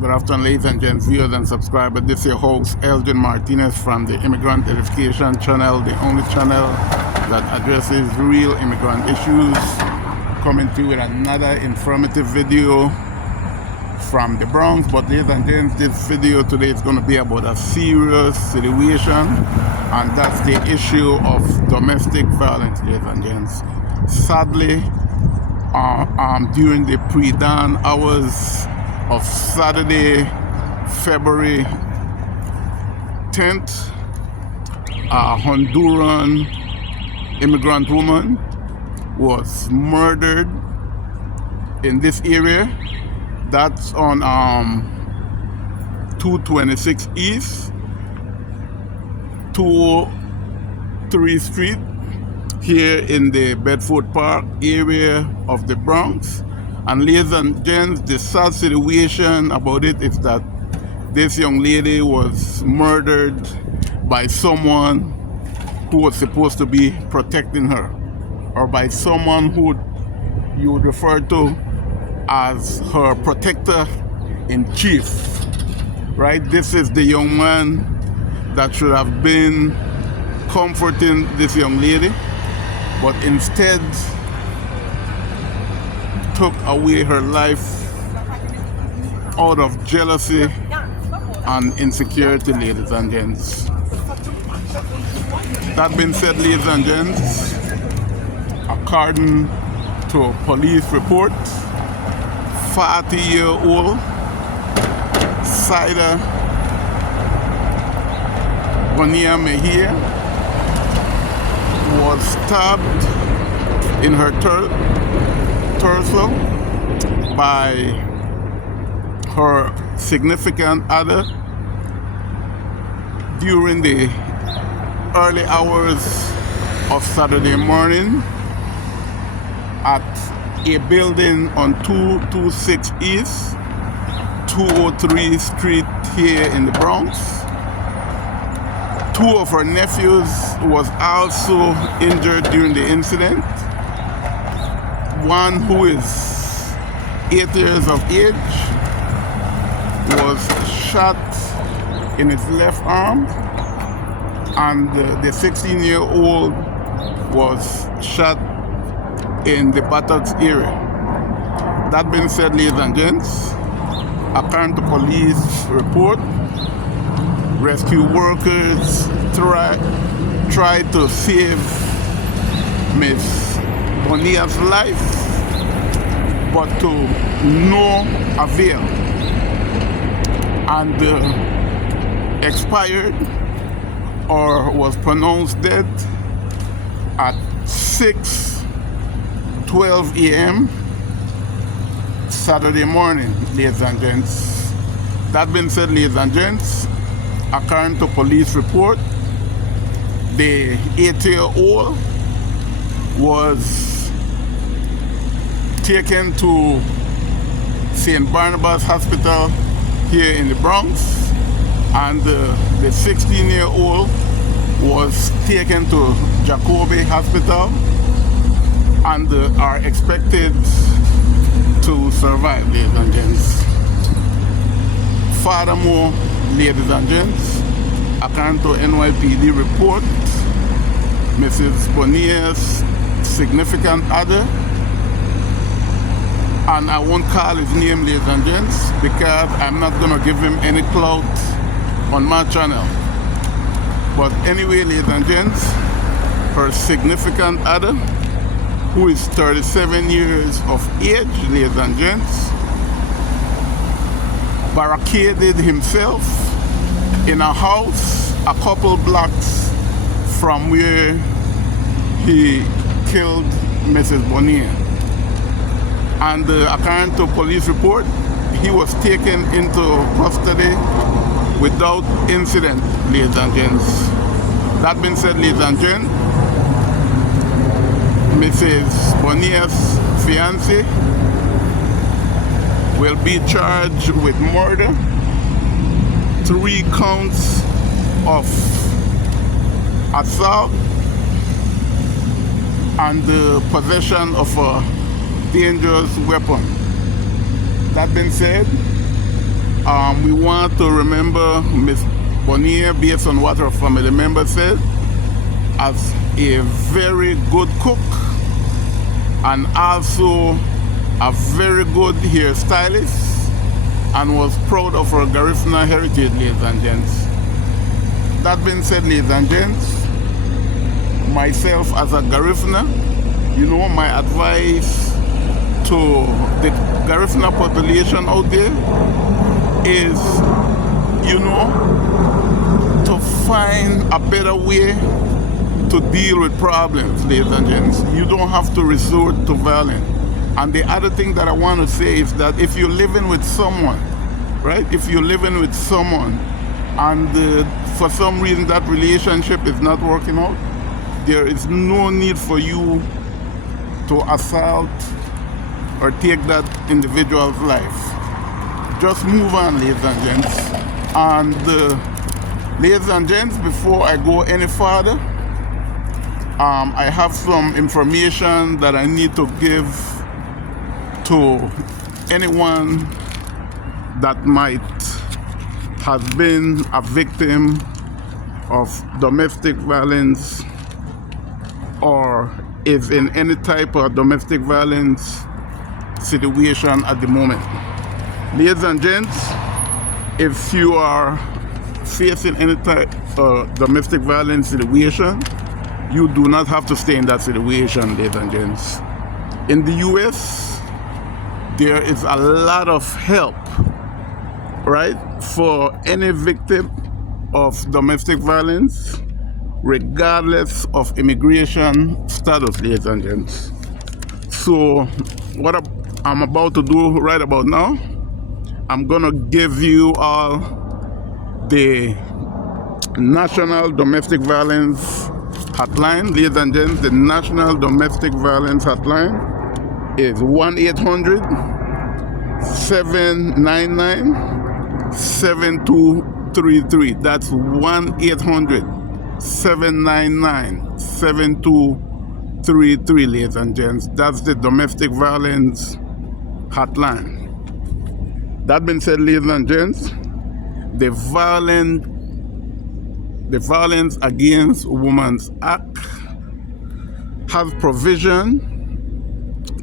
Good afternoon, ladies and gents, viewers and subscribers. This is your host, Elgin Martinez from the Immigrant Edification channel, the only channel that addresses real immigrant issues. Coming to you with another informative video from the Bronx. But ladies and gents, this video today is going to be about a serious situation, and that's the issue of domestic violence, ladies and gents. Sadly, during the pre-dawn hours of Saturday, February 10th, a Honduran immigrant woman was murdered in this area. That's on 226 East, 203 Street, here in the Bedford Park area of the Bronx. And ladies and gents, the sad situation about it is that this young lady was murdered by someone who was supposed to be protecting her, or by someone who you would refer to as her protector in chief, right? This is the young man that should have been comforting this young lady, but instead took away her life out of jealousy and insecurity, ladies and gents. That being said, ladies and gents, according to a police report, 40-year-old Saida Bonilla Mejia was stabbed in her torso by her significant other during the early hours of Saturday morning at a building on 226 East, 203 Street here in the Bronx. Two of her nephews was also injured during the incident. One, who is 8 years of age, was shot in his left arm, and the 16-year-old was shot in the buttocks area. That being said, ladies and gents, according to police report, rescue workers tried to save Miss Bonilla's life, but to no avail, and expired or was pronounced dead at 6:12 a.m. Saturday morning, ladies and gents. That being said, ladies and gents, according to police report, the 8-year-old was taken to Saint Barnabas Hospital here in the Bronx, and the 16-year-old was taken to Jacobi Hospital and are expected to survive, ladies and gents. Furthermore, ladies and gents, according to N.Y.P.D report, Mrs. Bonilla's significant other, and I won't call his name, ladies and gents, because I'm not going to give him any clout on my channel. But anyway, ladies and gents, her significant other, who is 37 years of age, ladies and gents, barricaded himself in a house a couple blocks from where he killed Mrs. Bonilla. And according to police report, he was taken into custody without incident, ladies and gents. That being said, ladies and gents, Mrs. Bonilla's fiance will be charged with murder, 3 counts of assault, and the possession of a dangerous weapon. That being said, We want to remember Miss Bonilla based on what her family member said as a very good cook and also a very good hairstylist, and was proud of her Garifuna heritage, ladies and gents. That being said, ladies and gents, myself as a Garifuna, my advice to the Garifuna population out there is, to find a better way to deal with problems, ladies and gents. You don't have to resort to violence. And the other thing that I want to say is that if you're living with someone, right? If you're living with someone and for some reason that relationship is not working out, there is no need for you to assault or take that individual's life. Just move on, ladies and gents. And ladies and gents, before I go any further, I have some information that I need to give to anyone that might have been a victim of domestic violence or is in any type of domestic violence situation at the moment. Ladies and gents, if you are facing any type of domestic violence situation, you do not have to stay in that situation, ladies and gents. In the US, there is a lot of help, right, for any victim of domestic violence, regardless of immigration status, ladies and gents. So what I'm about to do right about now, I'm gonna give you all the National Domestic Violence Hotline. Ladies and gents, the National Domestic Violence Hotline is 1-800-799-7233. That's 1-800-799-7233, ladies and gents. That's the Domestic Violence Hotline. That being said, ladies and gents, the Violence Against Women's Act has provision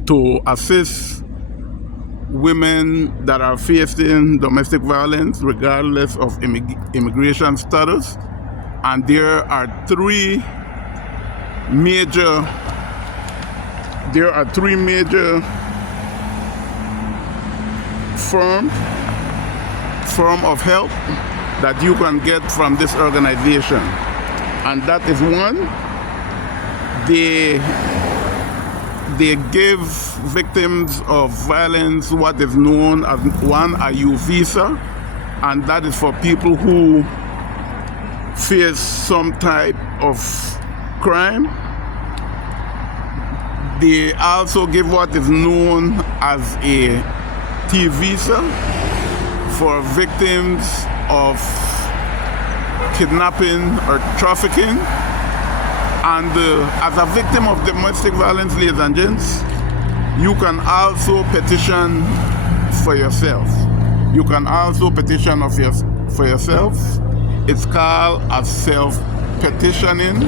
to assist women that are facing domestic violence regardless of immigration status. And there are three major form of help that you can get from this organization. And that is one, they give victims of violence what is known as a U visa, and that is for people who face some type of crime. They also give what is known as a T visa for victims of kidnapping or trafficking. And as a victim of domestic violence, ladies and gents, you can also petition for yourself. You can also petition for yourself. It's called a self-petitioning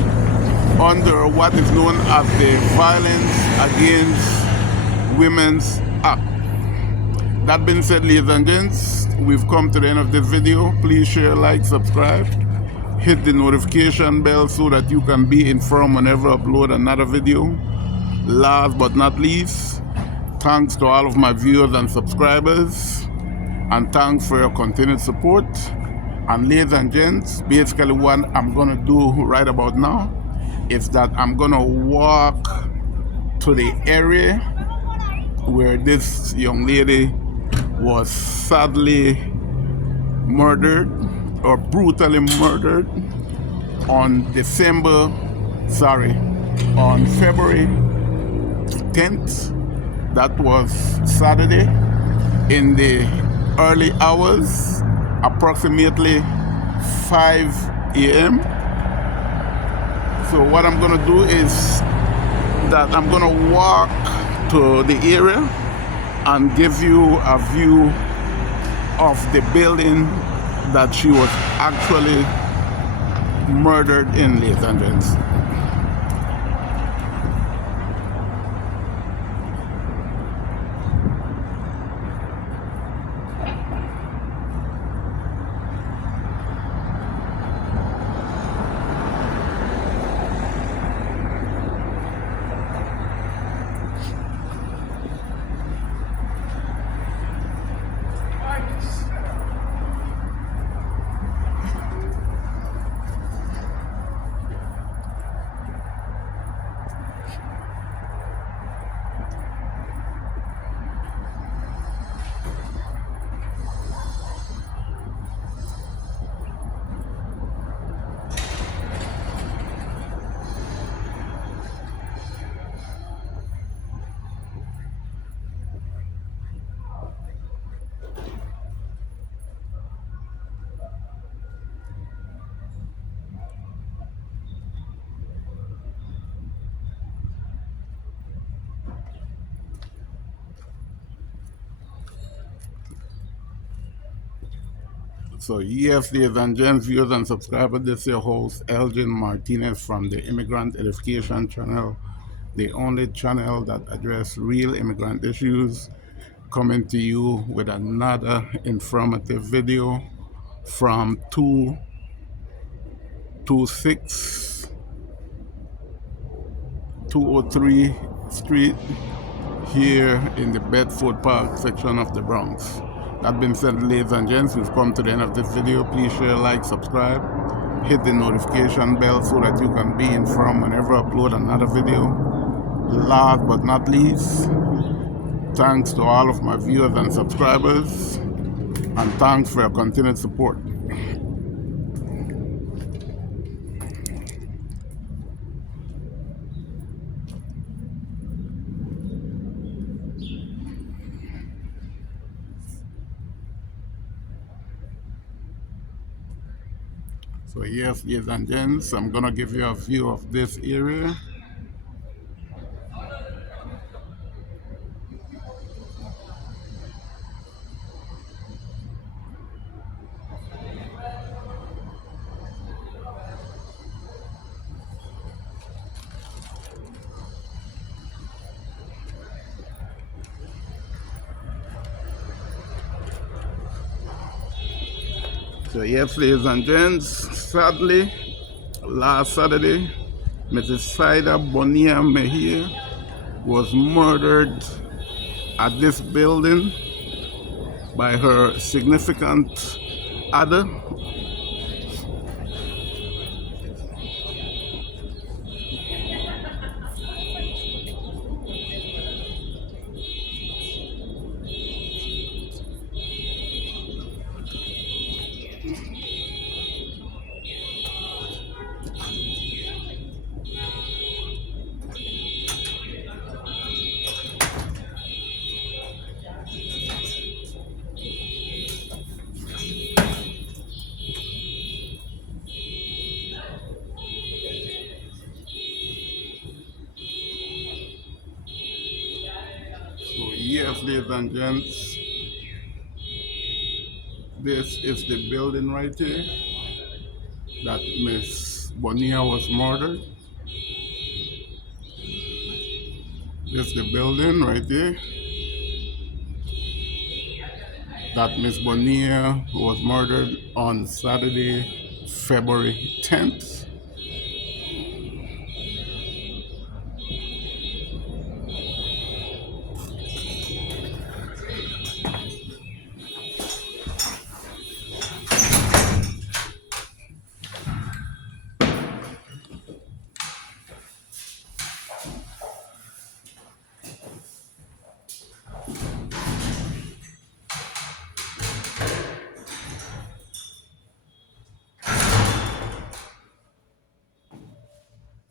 under what is known as the Violence Against Women's Act. That being said, ladies and gents, we've come to the end of this video. Please share, like, subscribe, hit the notification bell so that you can be informed whenever I upload another video. Last but not least, thanks to all of my viewers and subscribers, and thanks for your continued support. And ladies and gents, basically what I'm gonna do right about now is that I'm gonna walk to the area where this young lady was sadly murdered or brutally murdered on February 10th. That was Saturday in the early hours, approximately 5 a.m. So what I'm gonna do is that I'm gonna walk to the area and give you a view of the building that she was actually murdered in, ladies and gents. So yes, ladies and gents, viewers and subscribers, this is your host, Elgin Martinez from the Immigrant Edification channel, the only channel that addresses real immigrant issues, coming to you with another informative video from 226 203 Street here in the Bedford Park section of the Bronx. That being said, ladies and gents, we've come to the end of this video. Please share, like, subscribe, hit the notification bell so that you can be informed whenever I upload another video. Last but not least, thanks to all of my viewers and subscribers, and thanks for your continued support. So yes, ladies and gents, I'm gonna give you a view of this area. So yes, ladies and gents, sadly, last Saturday, Mrs. Saida Bonilla Mejia was murdered at this building by her significant other. So yes, ladies and gents, this is the building right here that Miss Bonilla was murdered. This is the building right there that Miss Bonilla was murdered on Saturday, February 10th.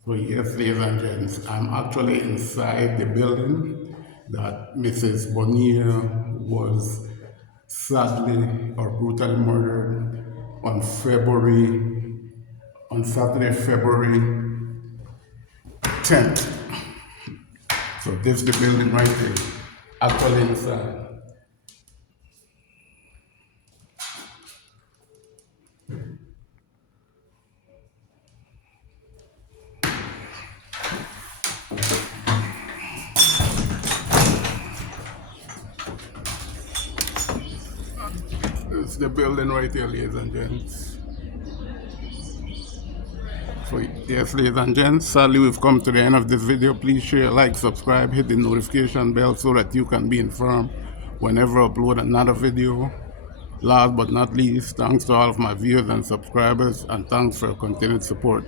So yes, ladies and gents, I'm actually inside the building that Mrs. Bonilla was sadly or brutally murdered on Saturday, February 10th. So this is the building right here, actually inside. It's the building right here, ladies and gents. So yes, ladies and gents, sadly we've come to the end of this video. Please share, like, subscribe, hit the notification bell so that you can be informed whenever I upload another video. Last but not least, thanks to all of my viewers and subscribers, and thanks for your continued support.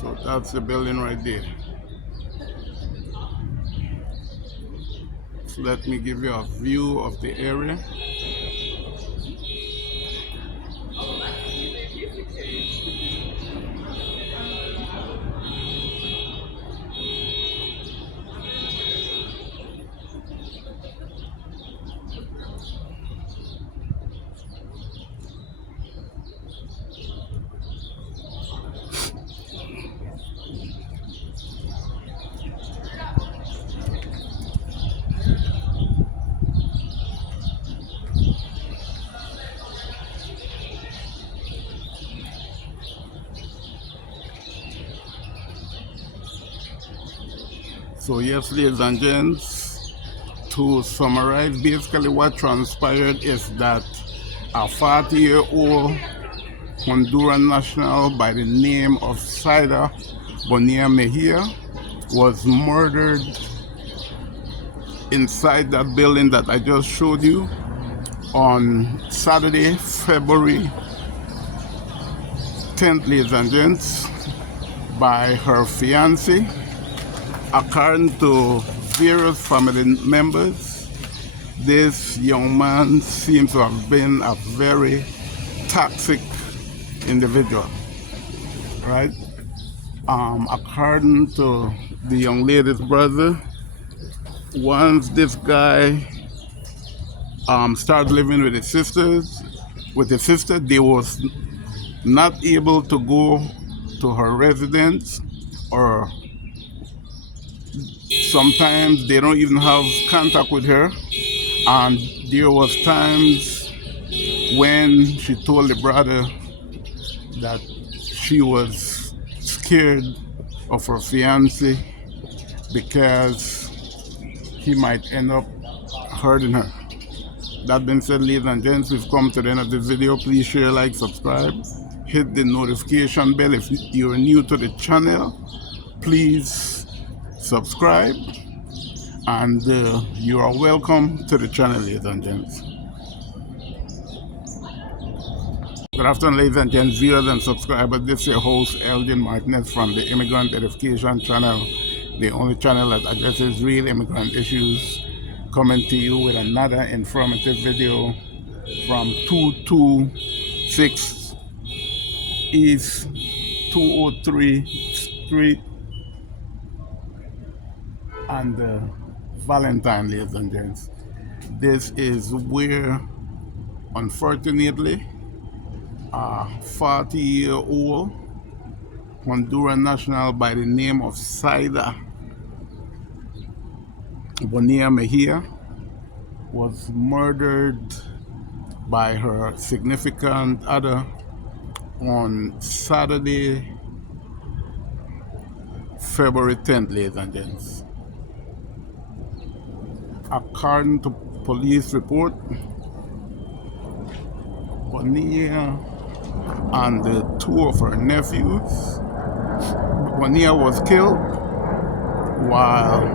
So that's the building right there. So let me give you a view of the area. So yes, ladies and gents, to summarize, basically what transpired is that a 40-year-old Honduran national by the name of Saida Bonilla Mejia was murdered inside that building that I just showed you on Saturday, February 10th, ladies and gents, by her fiance. According to various family members, this young man seems to have been a very toxic individual, right? According to the young lady's brother, once this guy started living with his sister, they was not able to go to her residence, or sometimes they don't even have contact with her. And there was times when she told the brother that she was scared of her fiance because he might end up hurting her. That being said, ladies and gents, we've come to the end of this video. Please share, like, subscribe, hit the notification bell. If you're new to the channel, please subscribe, and you are welcome to the channel, ladies and gents. Good afternoon, ladies and gents, viewers and subscribers. This is your host, Elgin Martinez from the Immigrant Edification channel, the only channel that addresses real immigrant issues, coming to you with another informative video from 226 East 203 Street and Valentine, ladies and gents. This is where, unfortunately, a 40-year-old Honduran national by the name of Saida Bonilla Mejia was murdered by her significant other on Saturday, February 10th, ladies and gents. According to police report, Bonilla and the two of her nephews, Bonilla was killed while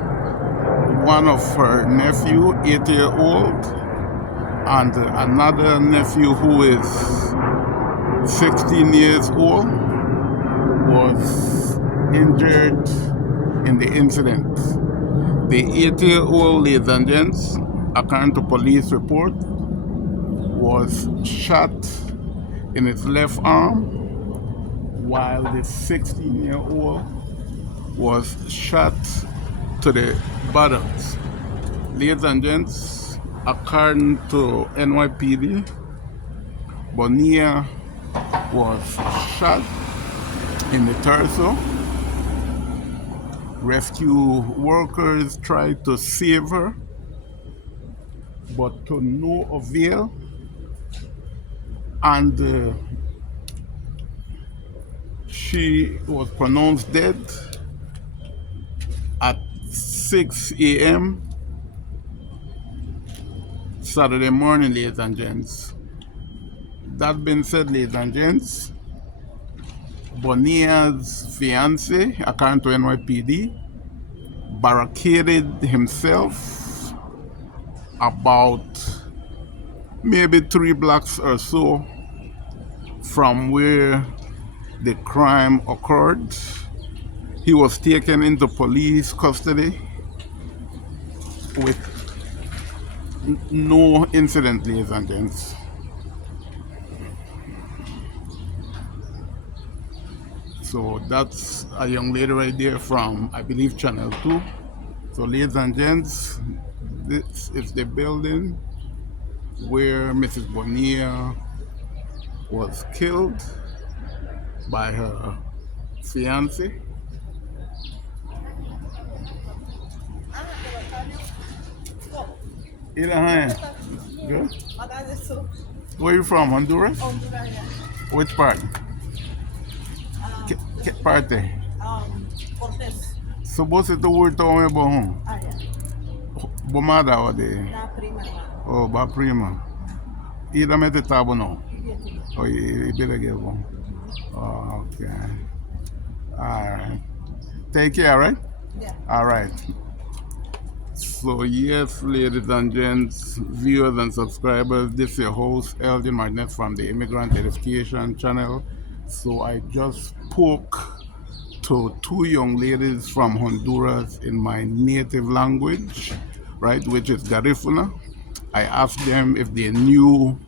one of her nephew, 8-year-old, and another nephew who is 16 years old, was injured in the incident. The 8-year-old, ladies and gents, according to police report, was shot in his left arm, while the 16-year-old was shot to the buttocks. Ladies and gents, according to N.Y.P.D, Bonilla was shot in the torso. Rescue workers tried to save her, but to no avail, and she was pronounced dead at 6 a.m. Saturday morning, ladies and gents. That being said, ladies and gents, Bonilla's fiance, according to N.Y.P.D, barricaded himself about maybe 3 blocks or so from where the crime occurred. He was taken into police custody with no incident, ladies and gents. So that's a young lady right there from, I believe, Channel 2. So ladies and gents, this is the building where Mrs. Bonilla was killed by her fiance. Good. Where are you from? Honduras? Honduras, yeah. Which part? ¿Qué parte? Cortés. So você está voltando ao meu bom? Ah, yeah. Bomada ou de? Na prima, hermano. Oh, ba prima. E da mete tabo não? Bien. Oh, e bele que bom. Oh, okay. Alright. Take care, right? Yeah. Alright. So yes, ladies and gents, viewers and subscribers, this is your host, Elgin Martinez from the Immigrant Education channel. So I just spoke to 2 young ladies from Honduras in my native language, right, which is Garifuna. I asked them if they knew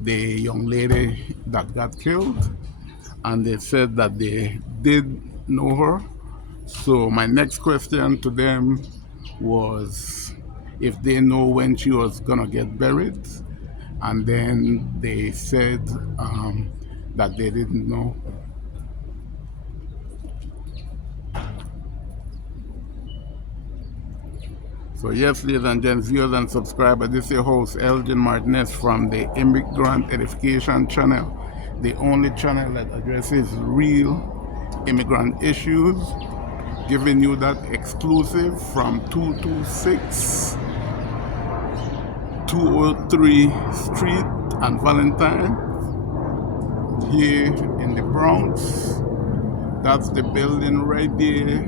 the young lady that got killed, and they said that they did know her. So my next question to them was if they know when she was gonna get buried, and then they said that they didn't know. So yes, ladies and gents, viewers and subscribers, this is your host Elgin Martinez from the Immigrant Education channel, the only channel that addresses real immigrant issues, giving you that exclusive from 226 203 Street and Valentine here in the Bronx. That's the building right there,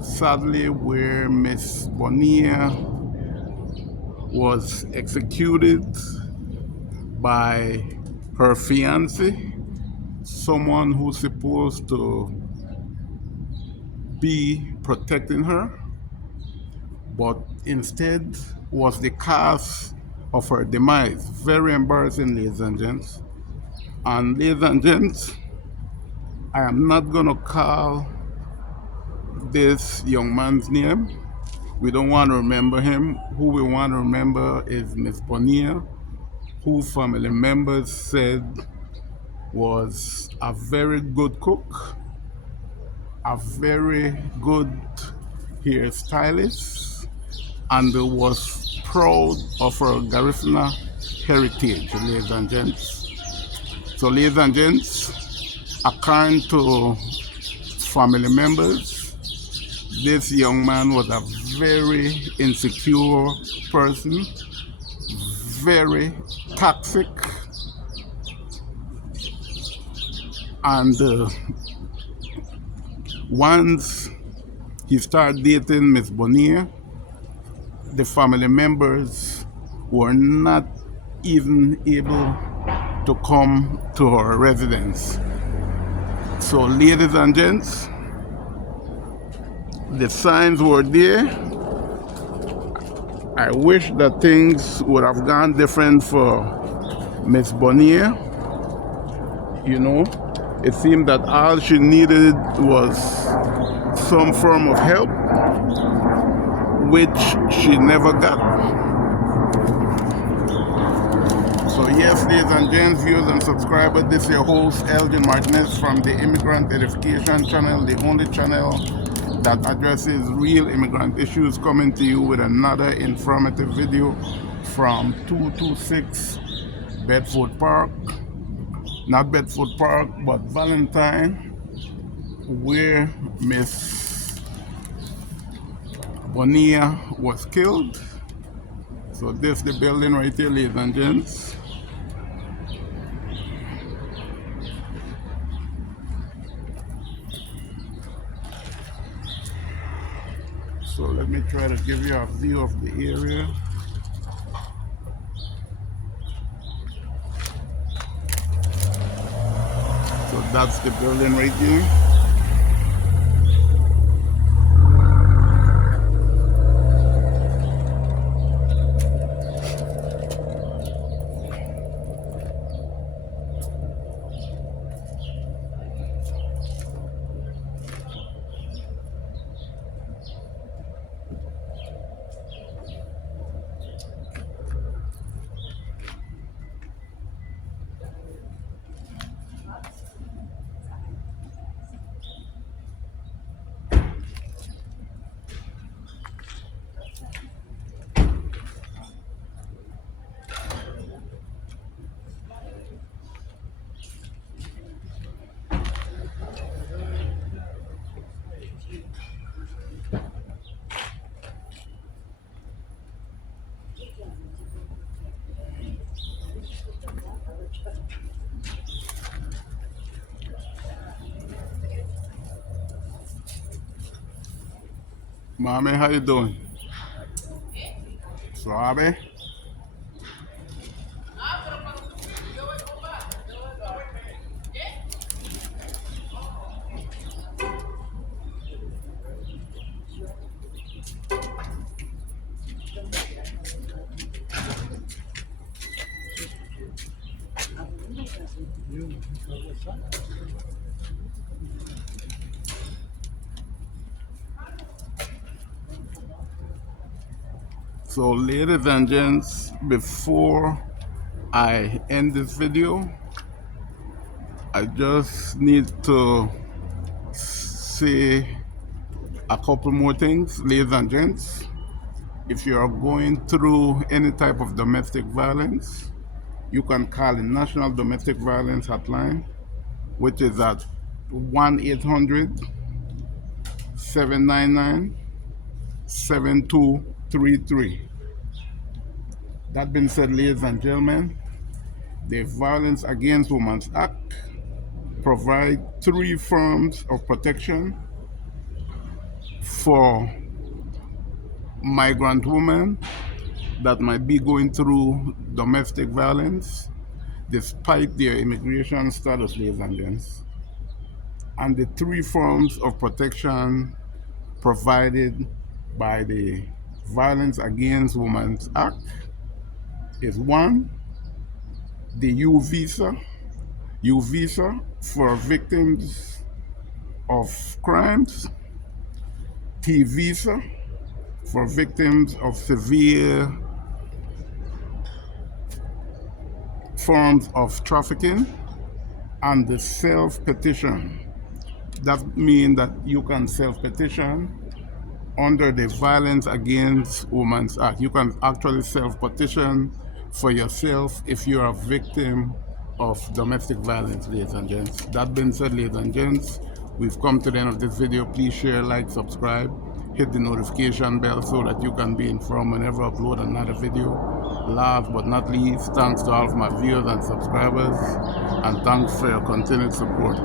sadly, where Miss Bonilla was executed by her fiance, someone who's supposed to be protecting her, but instead was the cause of her demise. Very embarrassing, ladies and gents. And ladies and gents, I am not gonna call this young man's name. We don't want to remember him. Who we want to remember is Miss Bonilla, who family members said was a very good cook, a very good hairstylist, and was proud of her Garifuna heritage, ladies and gents. So ladies and gents, according to family members, this young man was a very insecure person, very toxic, and once he started dating Miss Bonilla, the family members were not even able to come to her residence. So ladies and gents, the signs were there. I wish that things would have gone different for Miss Bonilla. You know, it seemed that all she needed was some form of help, which she never got. So yes, ladies and gents, viewers and subscribers, this is your host Elgin Martinez from the Immigrant Education channel, the only channel that addresses real immigrant issues, coming to you with another informative video from 226 Bedford Park, not Bedford Park, but Valentine, where Miss Bonilla was killed. So this the building right here, ladies and gents. So let me try to give you a view of the area. So that's the building right there. Mommy, how you doing? Suave? So ladies and gents, before I end this video, I just need to say a couple more things. Ladies and gents, if you are going through any type of domestic violence, you can call the National Domestic Violence Hotline, which is at 1-800-799-7233. That being said, ladies and gentlemen, the Violence Against Women Act provides 3 forms of protection for migrant women that might be going through domestic violence despite their immigration status, ladies and gents. And the 3 forms of protection provided by the Violence Against Women Act is 1, the U visa for victims of crimes, T visa for victims of severe forms of trafficking, and the self-petition. That means that you can self-petition under the Violence Against Women Act. You can actually self-petition for yourself if you're a victim of domestic violence, ladies and gents. That being said, ladies and gents, we've come to the end of this video. Please share, like, subscribe, hit the notification bell so that you can be informed whenever I upload another video. Last but not least, thanks to all of my viewers and subscribers, and thanks for your continued support.